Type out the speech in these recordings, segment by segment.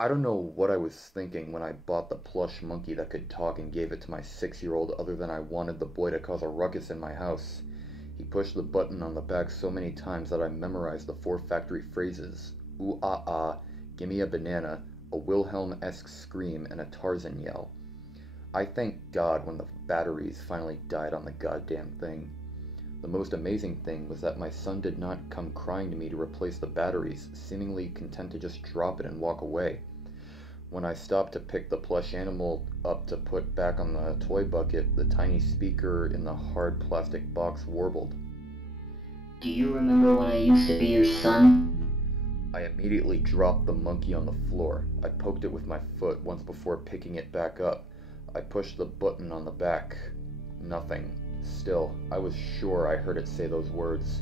I don't know what I was thinking when I bought the plush monkey that could talk and gave it to my 6-year-old other than I wanted the boy to cause a ruckus in my house. He pushed the button on the back so many times that I memorized the 4 factory phrases. Ooh ah ah, gimme a banana, a Wilhelm-esque scream, and a Tarzan yell. I thanked God when the batteries finally died on the goddamn thing. The most amazing thing was that my son did not come crying to me to replace the batteries, seemingly content to just drop it and walk away. When I stopped to pick the plush animal up to put back on the toy bucket, the tiny speaker in the hard plastic box warbled. Do you remember when I used to be your son? I immediately dropped the monkey on the floor. I poked it with my foot once before picking it back up. I pushed the button on the back. Nothing. Still, I was sure I heard it say those words.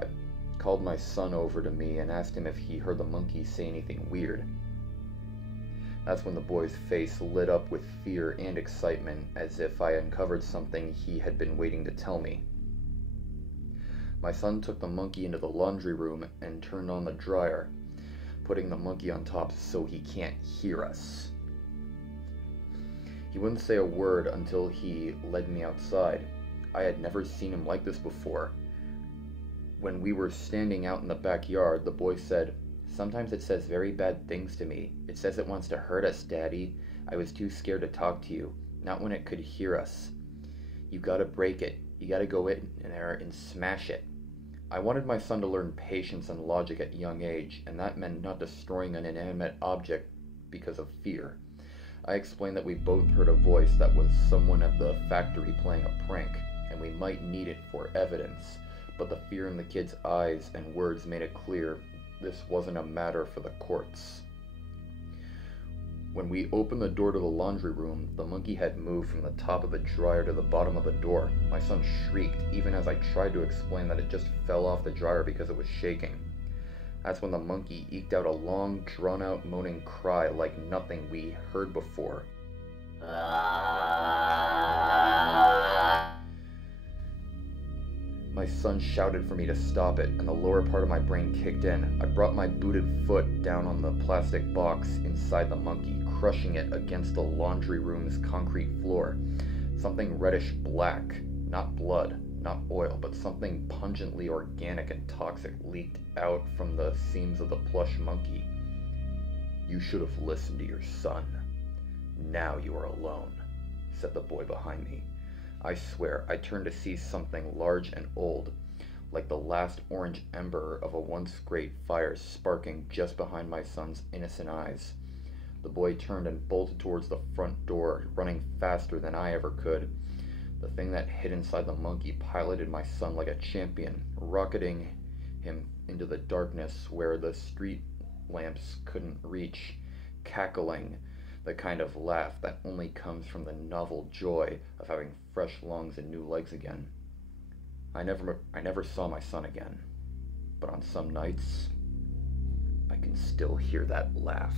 I called my son over to me and asked him if he heard the monkey say anything weird. That's when the boy's face lit up with fear and excitement, as if I uncovered something he had been waiting to tell me. My son took the monkey into the laundry room and turned on the dryer, putting the monkey on top so he can't hear us. He wouldn't say a word until he led me outside. I had never seen him like this before. When we were standing out in the backyard, the boy said, "Sometimes it says very bad things to me. It says it wants to hurt us, Daddy. I was too scared to talk to you, not when it could hear us. You gotta break it. You gotta go in there and smash it." I wanted my son to learn patience and logic at a young age, and that meant not destroying an inanimate object because of fear. I explained that we both heard a voice that was someone at the factory playing a prank, and we might need it for evidence, but the fear in the kid's eyes and words made it clear this wasn't a matter for the courts. When we opened the door to the laundry room, the monkey had moved from the top of the dryer to the bottom of the door. My son shrieked, even as I tried to explain that it just fell off the dryer because it was shaking. That's when the monkey eked out a long, drawn-out moaning cry like nothing we heard before. My son shouted for me to stop it, and the lower part of my brain kicked in. I brought my booted foot down on the plastic box inside the monkey, crushing it against the laundry room's concrete floor. Something reddish black, not blood, not oil, but something pungently organic and toxic leaked out from the seams of the plush monkey. "You should have listened to your son. Now you are alone," said the boy behind me. I swear, I turned to see something large and old, like the last orange ember of a once great fire sparking just behind my son's innocent eyes. The boy turned and bolted towards the front door, running faster than I ever could. The thing that hid inside the monkey piloted my son like a champion, rocketing him into the darkness where the street lamps couldn't reach, cackling, the kind of laugh that only comes from the novel joy of having fresh lungs and new legs again. I never saw my son again, but on some nights, I can still hear that laugh.